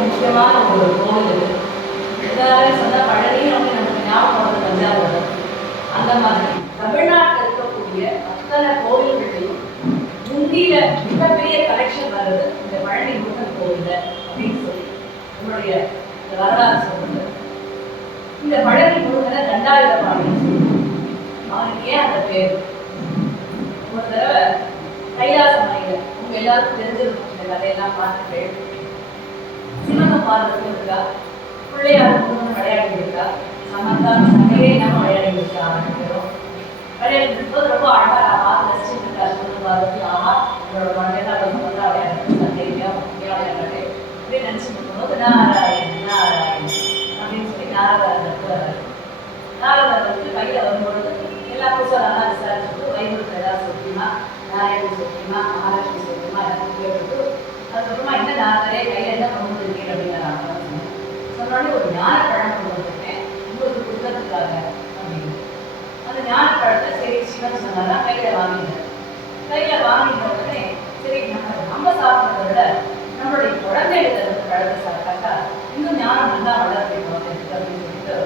முக்கியமான ஒரு கோவில் இது. எல்லாரும் சொன்னால் பழனியும் வந்து நமக்கு ஞாபகம் வந்து தஞ்சாவூர். அந்த மாதிரி தமிழ்நாட்டில் இருக்கக்கூடிய அத்தனை கோவில்களையும் முந்தியில மிகப்பெரிய கலெக்ஷன் வர்றது இந்த பழனி முருகன் கோவில் அப்படின்னு சொல்லி உங்களுடைய வரலாறு சொல்றது. இந்த பழனி முருகனை தண்டாயுதபாணி, அவனுக்கு ஏன் அந்த பேர்? ஒரு தடவை கைலாச மலையில உங்க எல்லாருக்கும் தெரிஞ்சிருக்கும் இந்த கதையெல்லாம் பார்த்துட்டு சிவகம் பார்வதி இருக்கா, பிள்ளையார் முருகன் விளையாடி இருக்கா, சமந்தா சண்டையே நம்ம விளையாடி இருக்கா. அவனும் விளையாடி இருக்கும்போது ரொம்ப அழகா பார்த்து ரசிச்சுட்டு இருக்கா. சிவகம் பார்வதி ஆஹா என்னோட மனையெல்லாம் ரொம்ப நல்லா விளையாடுறது, சண்டையா விளையாடுறது அப்படின்னு நினைச்சுட்டு இருக்கும்போது நாராயணன் நாராயணன் அப்படின்னு சொல்லி நாரதர் வந்து கையில வரும்பொழுது எல்லா புதுசாலாம் விசாரிச்சுட்டு வைகுண்டத்தில் ஏதாவது சொல்லியுமா, நாராயணன் சொல்லியுமா, மகாலட்சுமி சொல்லியுமா எனக்கு கேட்டு அதுக்கப்புறமா என்ன நாரதரே கையில என்ன கொண்டு இருக்கேன் அப்படிங்கிறாங்க. சொன்னோடனே ஒரு ஞானப்பழம் கொண்டு வந்திருக்கேன் உங்களுக்கு கொடுக்கறதுக்காக அப்படின்னு. அந்த ஞானப்பழத்தை சரி சிவன் சொன்னாரா கையில வாங்கினேன். கையில வாங்கின உடனே சரி நம்ம சாப்பிட்றத விட நம்மளுடைய குழந்தைகள் அந்த பழத்தை சாப்பிட்டாக்கா இன்னும் ஞானம் நல்லா வளர்த்து அப்படின்னு சொல்லிட்டு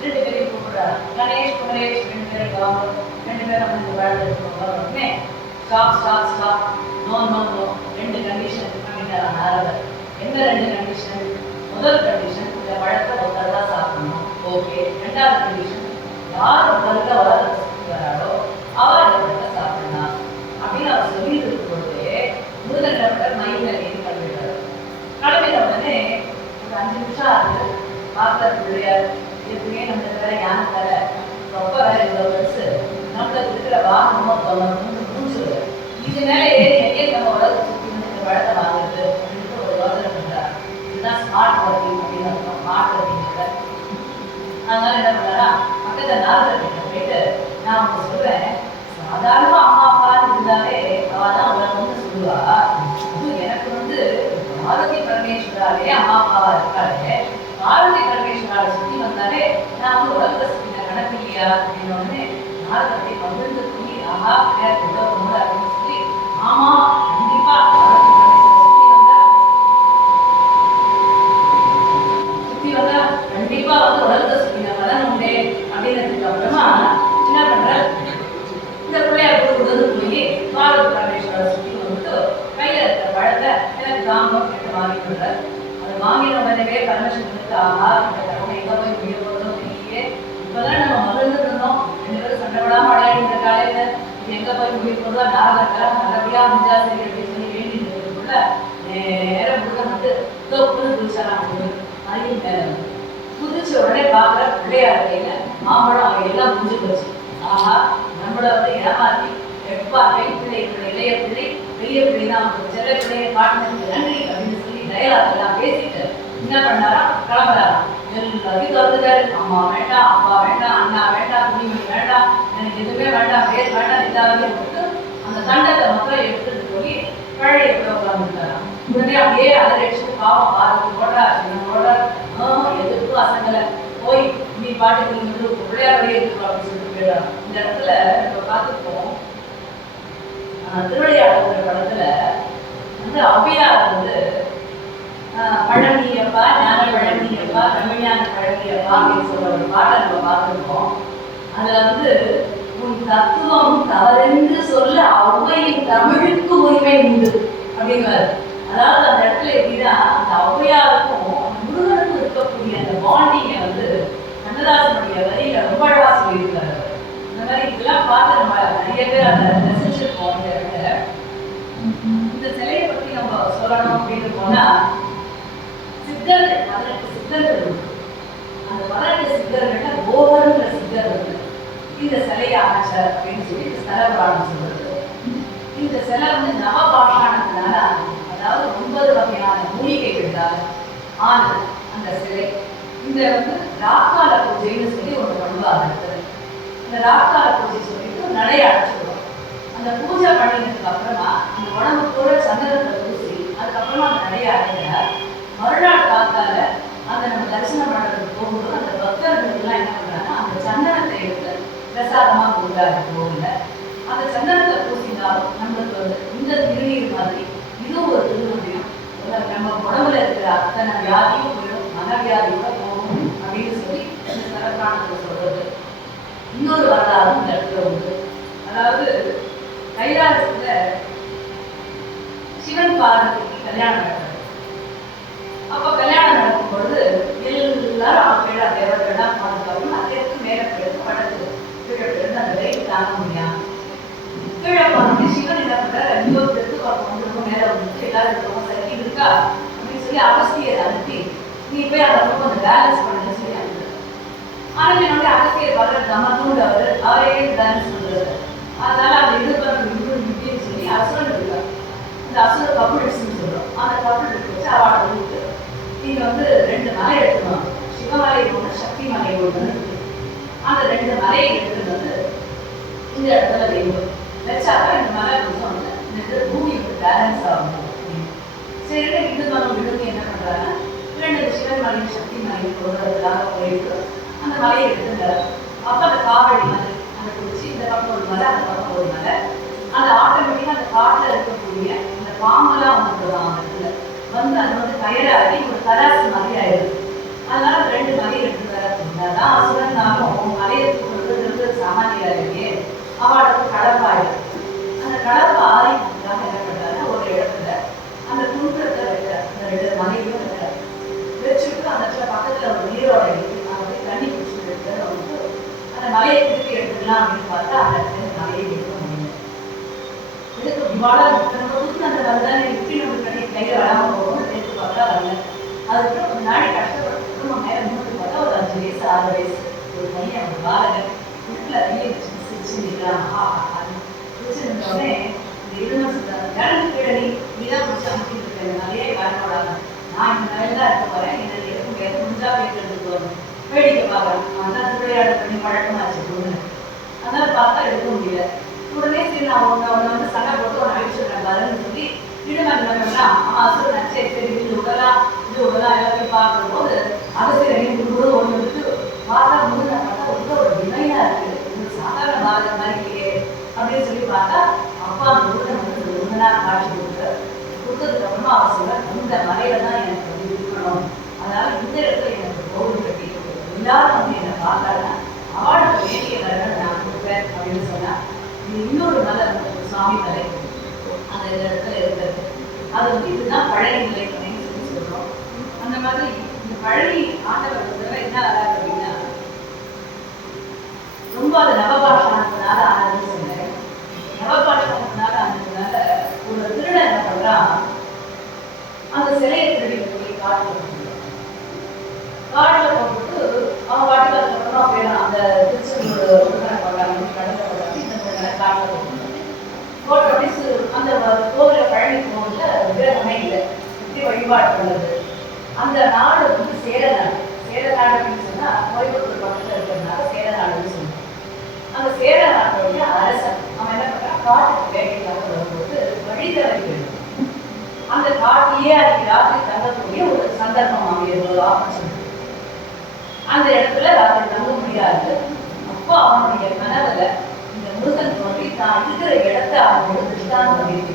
2 பேரையும் கூப்பிடுறாரு. கணேஷ் குமரேஷ் 2 பேரும் வாங்க, 2 பேரும் வந்து இந்த பழத்தை எடுத்துக்கோங்க. உடனே stop stop stop, no no no, 2 condition அப்படின்றாங்க நாரதர். என்ன 2 கண்டிஷன்? முதல் கண்டிஷன் இந்த பழத்தை ஒருத்தர் தான் சாப்பிடணும், ஓகே. 2வது கண்டிஷன் யார் முதல்ல வளர்த்து வராளோ அவர் இந்த பழத்தை சாப்பிடலாம் அப்படின்னு அவர் சொல்லிட்டு இருக்கும் பொழுது முருகன் டாக்டர் மயில ஏறி கிளம்பிடுறாரு. கிளம்பின உடனே ஒரு 5 நிமிஷம் ஆகுது. பார்க்கறது பிள்ளையார் எப்படியே நம்ம வேற யானை தர ரொம்ப வேற இவ்வளோ பெருசு, நம்மளுக்கு இருக்கிற வாகனமும் மூச்சுருது, இது மேலே ஏறி எங்கே நம்ம உலகத்தை சுற்றி வந்து இந்த பழத்தை வாங்குறது அப்படின்ட்டு ஒரு யோசனை பண்ணுறாரு. இதுதான் ஸ்மார்ட் ஒர்க்கிங் அப்படின்னு அர்த்தம். ஸ்மார்ட் ஒர்க்கிங்கிறத அதனால என்ன பண்ணாரா, பக்கத்தில் நாரதர்கிட்ட போயிட்டு நான் அவங்க சொல்கிறேன், சாதாரண அம்மா அப்பான்னு இருந்தாலே அவள் தான் உலகம்னு சொல்லுவா, எனக்கு வந்து பார்வதி பரமேஸ்வராலே அம்மா அப்பாவா இருக்காளே, பார்வதி பரமேஸ்வராவை சுற்றி வந்தாலே நான் வந்து உலகத்தை சுற்றின கணக்கு இல்லையா அப்படின்னு உடனே நாரதத்தை பகிர்ந்து சொல்லி ஆஹா எனக்கு உலகம் போல அப்படின்னு சொல்லி ஆமா கண்டிப்பா பார்வதி பரமேஸ்வரரை சுற்றி வந்தா கண்டிப்பா வந்து உலகத்தை சுற்றின பலன் உண்டே அப்படின்னதுக்கு அப்புறமா என்ன பண்ற, இந்த பிள்ளையார் உடனே போய் பார்வதி பரமேஸ்வரரை சுற்றி வந்துட்டு கையில இருக்கிற பழத்தை எனக்கு தாங்கம் கேட்டு வாங்கி கொடுத்தார். அதை வாங்கின உடனே பரமேஸ்வரனுக்கு ஆஹா இந்த கடவுளை எங்க போய் முடிய போகிறோம் தெரியலையே, இப்பதான் நம்ம மகிழ்ந்து இருந்தோம், 2 பேரும் சண்டை விடாம விளையாடி இந்த காலையில இது எங்க போய் முடிய போறதோ நாரதர் நல்லபடியா முடிஞ்சா சரி அப்படின்னு சொல்லி வேண்டிட்டு இருக்கிறதுக்குள்ள நேரம் முருகன் வந்து தோப்புன்னு குதிச்சாராம். அதையும் மேல குதிச்ச உடனே பார்க்குற பிள்ளையார் கையில மாம்பழம் அவங்க எல்லாம் முடிஞ்சு போச்சு. ஆஹா நம்மளை வந்து ஏமாற்றி எப்பா கைப்பிள்ளை இளைய பிள்ளை பெரிய பிள்ளை தான் அவங்க சில பிள்ளைய காட்டினதுக்கு நன்றி அப்படின்னு சொல்லி டயலாக் எல்லாம் பேசிட்டு என்ன பண்ணாரா, கிளம்புறாராம். எல்லாத்தையும் திறந்துட்டாரு. அம்மா வேண்டாம், அப்பா வேண்டாம், அண்ணா வேண்டாம், துணிமணி வேண்டாம், எனக்கு எதுவுமே வேண்டாம், பேர் வேண்டாம், எல்லாத்தையும் போட்டு அந்த தண்டத்தை மட்டும் எடுத்துட்டு போய் பழைய போய் உட்காந்துட்டாராம். உடனே அப்படியே அதை அடிச்சுட்டு பாவம் பார்த்து போடுறாரு. எதுக்கும் அசங்கலை போய் நீ பாட்டுக்கு வந்து பிள்ளையாரோடய இருக்கும் அப்படின்னு சொல்லிட்டு போயிடுறாங்க. இந்த இடத்துல இப்போ பார்த்துப்போம் திருவிளையாடல் படத்துல வந்து ஔவையார் வந்து பழனியப்பா ஞான பழனியப்பா தமிழ்ஞான பழனியப்பா அப்படின்னு சொல்ற ஒரு பாட்டை நம்ம பார்த்துருக்கோம். அதுல வந்து உன் தத்துவம் தவறென்று சொல்ல ஔவையின் தமிழுக்கு உரிமை உண்டு அப்படிங்கிறாரு. அதாவது அந்த இடத்துல எப்படின்னா அந்த ஔவையாருக்கும் முருகனுக்கும் இருக்கக்கூடிய அந்த பாண்டிங்கை வந்து கண்ணதாசனுடைய வரியில ரொம்ப அழகா சொல்லியிருக்காரு. இந்த மாதிரி இதெல்லாம் பார்த்து நம்ம நிறைய பேர் அதை ரசிச்சிருக்கோம். இந்த இடத்துல இந்த சிலையை பற்றி நம்ம சொல்லணும் அப்படின்னு போனா சித்தர்கள் 18 சித்தர்கள் உண்டு. அந்த 18 சித்தர்கள்ல போகருங்கிற சித்தர் வந்து இந்த சிலையை அமைச்சார் அப்படின்னு சொல்லி இந்த ஸ்தல புராணம் சொல்றது. இந்த சிலை வந்து நவபாஷாணத்தினால அதாவது 9 வகையான மூலிகைகளால் ஆன அந்த சிலை. இந்த வந்து ராக்கால பூஜைன்னு சொல்லி ஒன்று பண்ணுவாங்க. இந்த ராக்கால பூஜை சொல்லிட்டு நடைய அடைச்சிடுவோம். அந்த பூஜை பண்ணினதுக்கு அப்புறமா அந்த உடம்பு கூட சந்தனத்தை பூசி அதுக்கப்புறமா அந்த நடைய அடைகிறார். மறுநாள் காத்தால அந்த நம்ம தரிசனம் பண்ணுறதுக்கு போகும்போது அந்த பக்தர்களுக்கெல்லாம் என்ன பண்ணுறாங்கன்னா அந்த சந்தனத்தை எடுத்து பிரசாதமாக கொடுக்குறாரு கோவில்ல. அந்த சந்தனத்தை பூசினாலும் நம்மளுக்கு வந்து இந்த திருநீர் மாதிரி இதுவும் ஒரு திருநீர் நம்ம உடம்புல இருக்கிற அத்தனை அத்தனை வியாதியும் போயிடும், மனவியாதியோட போகும் அப்படின்னு சொல்லி இந்த தலப்பிராணத்தை சொல்றது. இன்னொரு வரலாறும் இந்த இடத்துல உண்டு. அதாவது கைலாசத்துல சிவன் பார்வதிக்கு கல்யாணம் நடக்குது. அப்போ கல்யாணம் நடக்கும் பொழுது எல்லாரும் கீழே தேவர்கள்லாம் போனதுக்கப்புறம் அதற்கு மேலே பிறகு வடக்கு கீழே பிறகு அந்த வெயில் தாங்க முடியாம கீழே போனோடனே சிவன் என்ன பண்றாரு, ஐயோ பெருத்து பார்க்க வந்துருக்கும் மேலே வந்துட்டு எல்லாரும் இருக்கவும் சரி இருக்கா அப்படின்னு சொல்லி அகஸ்தியரை அனுப்பி நீ போய் அதை ரொம்ப கொஞ்சம் பேலன்ஸ் பண்ணுன்னு சொல்லி அனுப்புறாரு. ஆனால் என்னுடைய அகஸ்தியர் பார்க்குற தமத்தூண்டு அவரே பேலன்ஸ் பண்றாரு. அதனால அதை இது பண்ணு சொல்லி அசுரன் இருக்கார். இந்த அசுர கப்புள்ஸ்ன்னு சொல்றோம். அந்த கப்புள் வச்சு அவளை வந்துட்டு நீங்க வந்து 2 மலை எடுத்துக்கணும், சிவமலை ஒன்று சக்தி மலை ஒன்று. அந்த 2 மலையை எடுத்துட்டு வந்து இந்த இடத்துல வைக்கும். வச்சாக்கா இந்த மலை கொஞ்சம் வந்து இந்த பூமி வந்து பேலன்ஸ் ஆகும். சரி இது நம்ம விழுந்து என்ன பண்றாங்க, 2 சிவன் மலையும் சக்தி மலையும் கொடுக்கறதுக்காக போயிட்டு அந்த மலையை எடுத்துங்கிறார். அப்போ அந்த காவடி மலை அந்த குடிச்சு இந்த பக்கம் ஒரு மலை அந்த பக்கம் ஒரு மலை அந்த ஆட்டோமேட்டிக்காக அந்த காட்டில் இருக்கக்கூடிய அந்த பாம்பெல்லாம் வந்துடுவாங்க. அந்த இடத்துல வந்து அது வந்து கயிறாகி ஒரு தராசு மாதிரி ஆயிடுது. அதனால 2 மலை எடுத்து வர அப்படின்னா அசுரனாலும் மலையை கொடுக்குறது சாமானியாகவே அவளுக்கு கலப்பாயிடும். அந்த கலப்பு ஆதிக்காக என்ன பண்ணுறாரு, ஒரு இடத்துல அந்த குன்றத்தை வைக்கிறார். அந்த 2 மலையும் வைக்கிறார். வச்சுட்டு அந்த இடத்துல பக்கத்தில் ஒரு நீரோட அதை தண்ணி பிடிச்சிட்டு இருக்கிறத வந்து அந்த மலையை திருப்பி எடுத்துக்கலாம் அப்படின்னு பார்த்தா அந்த இடத்துல மலையை எடுக்க முடியல. இதுக்கு இவ்வாறு புதுசு அந்த வரதானே எப்படி நமக்கு கட்டி கையில் வராமல் போகணும்னு சேர்த்து பார்த்தா வரல. அதுக்கப்புறம் கொஞ்சம் நாளை கஷ்டப்பட்டு குடும்பம் மேலே மூட்டு பார்த்தா ஒரு 5 வயசு 6 வயசு ஒரு பையன் ஒரு பாலகன் வீட்டில் வெளியே சிரிச்சு நிற்கிறான். பிடிச்சி நின்றோடனே இந்த இருமன் சொல்றாங்க, வேலைக்கு கீழே நீ தான் பிடிச்சி அமைக்கிட்டு இருக்கேன், நிறைய வேலை போடாங்க, நான் இந்த நிலையில தான் இருக்க போறேன், என்னை எடுக்க முடியாது, முடிஞ்சா வைக்கிறதுக்கு வரணும், வேடிக்கை பார்க்குறேன். நான் தான் திருவிளையாடல் பண்ணி பழக்கமாச்சு பொண்ணு. அதனால பார்த்தா எடுக்க முடியல. உடனே சரி நான் ஒன்று வந்து சண்டை போட்டு ஒன்று அழிச்சுடுறேன் பாருன்னு சொல்லி இடுமன் பண்ணா அவன் அசுரன் சரி சரி இது விடலாம் எல்லாத்தையும் பார்க்கும் போது அகசியர் அணிந்து ஒன்று விட்டு பார்த்தா முருகனை பார்த்தா ஒரு டிமைனா இருக்கு, இது சாதாரண பாரத மாதிரி இல்லையே அப்படின்னு சொல்லி பார்த்தா அப்பா அந்த முருகன் வந்து முருகனா காட்சி கொடுத்ததுக்கு அப்புறமா அவர் சொல்ல இந்த மலையில தான் எனக்கு வந்து இருக்கணும், அதனால இந்த இடத்துல எனக்கு கோவில் கட்டி எல்லாரும் வந்து என்னை பார்த்தாங்க, அவளுக்கு வேண்டிய வரங்கள் நான் கொடுப்பேன் அப்படின்னு சொன்னா. இது இன்னொரு மலை சுவாமி மலை அந்த இடத்துல இருக்கிறது. அது வந்து இதுதான் பழனி மலை அப்படின்னு சொல்லி சொல்றோம். அந்த மாதிரி இந்த பழனி ஆண்டவர் தடவை என்ன ஆகாது அப்படின்னா ரொம்ப அது நவபாஷானத்தினால ஆனதுன்னு சொன்னேன். நவபாஷானத்தினால ஆனதுனால ஒரு திருடன் என்ன பண்றான், அந்த சிலையை திருடி போய் காட்டுல போட்டுட்டு அவன் பாட்டுக்கு அதுக்கப்புறமா போயிடலாம். அந்த திருச்செந்தூர் முருகனை போடுறாங்க, கடலை போடுறாங்க, இந்த முருகனை காட்டில் போட்டோடனே அந்த கோவில பழனி கோவில்ல விக்கிரகமே இல்லை, எப்படி வழிபாடு பண்ணது. அந்த நாடு வந்து சேர நாடு. சேர நாடு அப்படின்னு சொன்னா கோயம்புத்தூர் பக்கத்தில் இருக்கிறதுனால சேர நாடுன்னு சொல்லுவோம். அந்த சேர நாட்டுடைய அரசன் அவன் என்ன பண்றான், காட்டுக்கு வேட்டைக்காக வரும்போது வழிதவறி போயிடும். அந்த காட்டிலேயே அன்னைக்கு ராத்திரி தங்கக்கூடிய ஒரு சந்தர்ப்பம் அமைகிறது, ஒரு ஆப்பர்ச்சுனிட்டி. அந்த இடத்துல ராத்திரி தங்க முடியாது. அப்போ அவனுடைய கனவுல இந்த முருகன் தோன்றி தான் இருக்கிற இடத்தை அவனோட திருஷ்டாந்தம் பண்ணிட்டு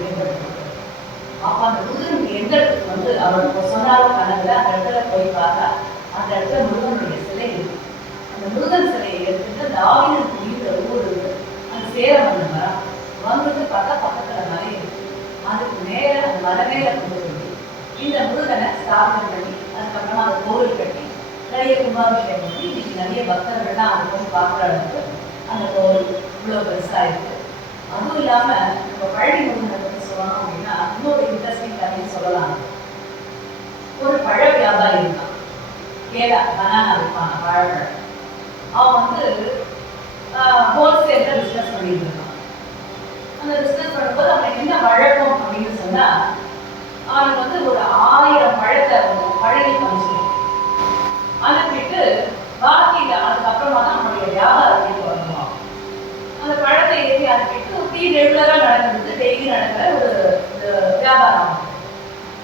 அப்போ அந்த முருகன் எந்த இடத்துக்கு வந்து அவனுக்கு சொன்னாலும் கனவுல அந்த இடத்துல போய் பார்த்தா அந்த இடத்துல முருகனுடைய சிலை இருக்கு. அந்த முருகன் சிலையை எடுத்துட்டு அந்த ஆவினன் குடிக்கிற ஊர் இருக்கு, அந்த சேரம் வந்து மரம் வந்துட்டு பார்த்தா பக்கத்துல மலை இருக்கு. அதுக்கு மேல அந்த மலை மேல கொண்டு போய் இந்த முருகனை ஸ்தாபனம் பண்ணி அதுக்கப்புறமா அந்த கோவில் கட்டி நிறைய கும்பாபிஷேகம் பண்ணி இன்னைக்கு நிறைய பக்தர்கள்லாம் அதை போய் பார்க்குற அளவுக்கு அந்த கோவில் இவ்வளோ பெருசாக இருக்கு. அதுவும் இல்லாமல் இப்போ பழனி முருகனை பற்றி சொல்லணும் அப்படின்னா இன்னொரு இன்ட்ரெஸ்டிங் கதைன்னு சொல்லலாம். ஒரு பழ வியாபாரி இருக்கான், கேடா பனானா இருப்பான் பழப்பழம். அவன் வந்து ஹோல்சேலில் பிஸ்னஸ் பண்ணிட்டு இருக்கான். அந்த பிஸ்னஸ் பண்ணும்போது அவனுக்கு என்ன வழக்கம் அப்படின்னு சொன்னால் அவனுக்கு வந்து ஒரு 1000 பழத்தை பழனி பஞ்சு அனுப்பிட்டு பாக்கியில் அதுக்கப்புறமா தான் அவனுடைய வியாபாரத்துக்கு வருவான். அந்த பழத்தை ஏற்றி அனுப்பிட்டு ரெகுலராக நடக்கிறது, டெய்லி நடக்கிற ஒரு வியாபாரம்.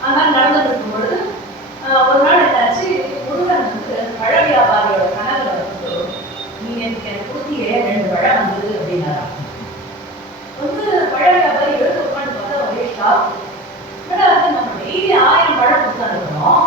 அதனால் நடந்துட்டு இருக்கும் பொழுது ஒரு நாள் என்னாச்சு, முருகன் வந்து பழ வியாபாரியோட கனவுல வந்து நீ எனக்கு கொடுத்தியே 2 பழம் வந்தது அப்படின்னாரா. வந்து பழ வியாபாரி எழுத உட்காந்து பார்த்தா ஒரே ஷாக். வந்து நம்ம டெய்லி 1000 பழம் கொடுத்து அனுப்புறோம்,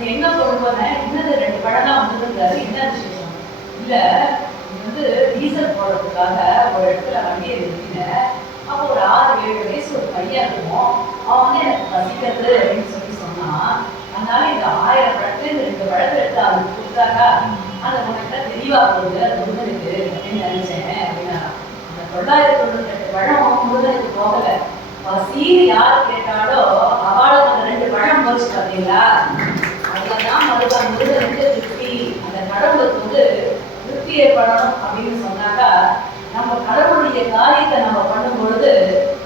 அது எங்க கொண்டு போனேன், இன்னது 2 பழம் தான் வந்துருக்காரு, என்ன விசேஷம் இல்ல, இது வந்து டீசல் போடுறதுக்காக ஒரு இடத்துல வண்டியை நிறுத்தினேன். அப்போ ஒரு 6-7 வயசு ஒரு பையன் இருக்கும். அவன் வந்து எனக்கு பசிக்கிறது அப்படின்னு சொன்னான். அதனால இந்த 1000 பழத்துல 2 பழத்தை எடுத்து அவனுக்கு கொடுத்தாக்கா அந்த உனக்கு தெளிவா போகுது, அது முருகனுக்கு அப்படின்னு நினைச்சேன் அப்படின்னா. அந்த 998 பழம் முருகனுக்கு போகல. பசின்னு யார் கேட்டாலோ அவளுக்கு அந்த 2 பழம் போச்சு பார்த்தீங்களா. அதுதான் முருகனுக்கு திருப்தி. அந்த கடவுளுக்கு வந்து திருப்தி ஏற்படணும் அப்படின்னு சொன்னாக்கா நம்ம கடவுளுடைய காரியத்தை நம்ம பண்ணும் பொழுது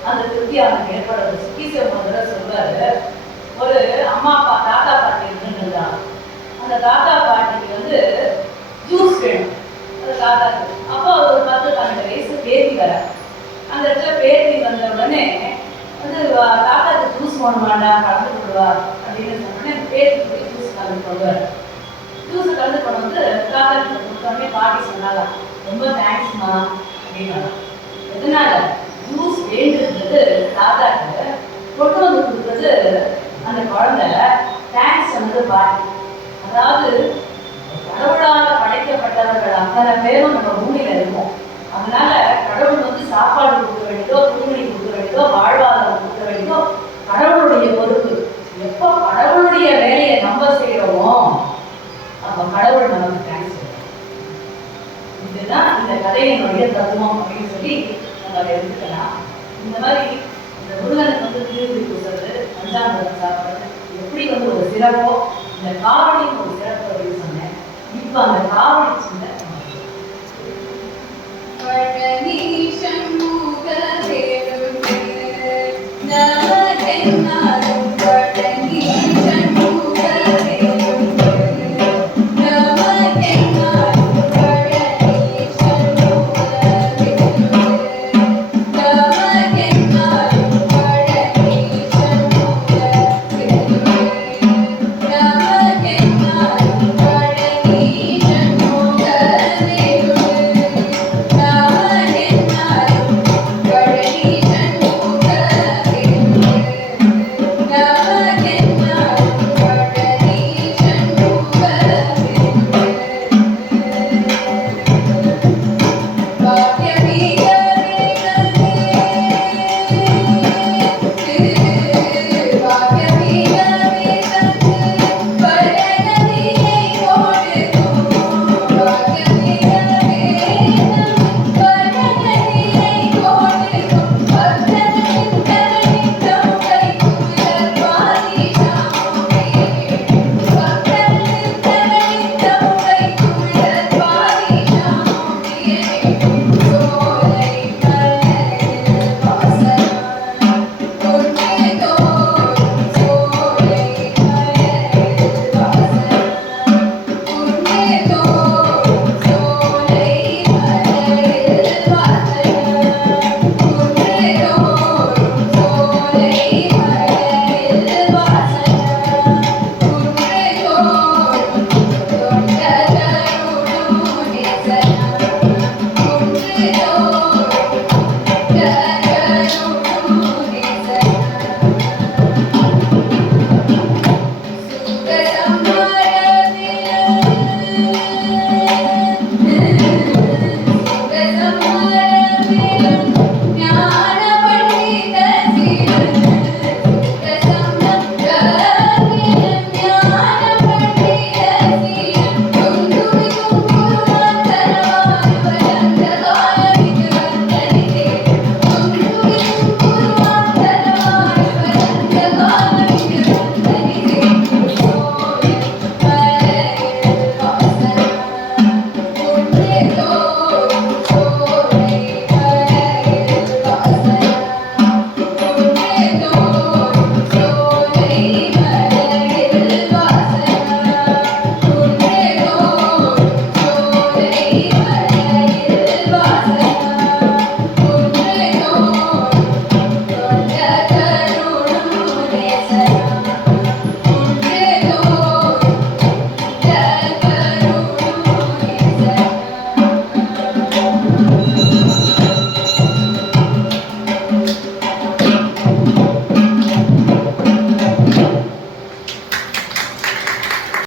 அந்த திருப்தி அவனுக்கு ஏற்படுறது. சுக்கீசிவன் சொல்வாரு, ஒரு அம்மா அப்பா தாத்தா பாட்டி இருந்துருந்தாங்க. அந்த தாத்தா பாட்டிக்கு வந்து ஜூஸ் வேணும் அந்த தாத்தாக்கு. அப்போ ஒரு 10-12 வயசு பேத்தி வர. அந்த இடத்துல பேத்தி வந்த உடனே வந்து தாத்தாக்கு ஜூஸ் வேணுமாண்டா கலந்து கொள்வா அப்படின்னு சொன்னோடனே அந்த பேத்தி போய் ஜூஸ் கலந்து கொள்வார். ஜூஸ் கலந்து கொண்டு வந்து தாத்தாக்கு கொடுத்தோடனே பாட்டி சொன்னாங்க, ரொம்ப தேங்க்ஸ்மா அப்படின்னா. எதனால ஜூஸ் வேண்டுன்றது தாத்தாக்கு, கொண்டு வந்து கொடுத்தது அந்த குழந்தை, தேங்க்ஸ் சொன்னது பாட்டி. அதாவது கடவுளால் படைக்கப்பட்டவர்கள் அத்தனை பேரும் நம்ம பூமியில இருக்கோம். அதனால கடவுள் வந்து சாப்பாடு கொடுக்க வேண்டியதோ, துணிமணி கொடுக்க வேண்டியதோ, வாழ்வாதாரம் கொடுக்க வேண்டியதோ கடவுளுடைய பொறுப்பு. எப்போ கடவுளுடைய வேலையை நம்ம செய்யறோமோ அப்ப கடவுள் நமக்கு தேங்க்ஸ் சொல்றோம். இதுதான் இந்த கதையினுடைய தத்துவம் அப்படின்னு சொல்லி நம்ம அதை எடுத்துக்கலாம். இந்த மாதிரி இந்த முருகனுக்கு வந்து திருப்பி பூசுறது, பஞ்சாமிர்தம் சாப்பிட்றது எப்படி வந்து ஒரு சிறப்போ, இந்த காவலியும் ஒரு சிறப்பு அப்படின்னு சொன்னேன். இப்போ அந்த காவலி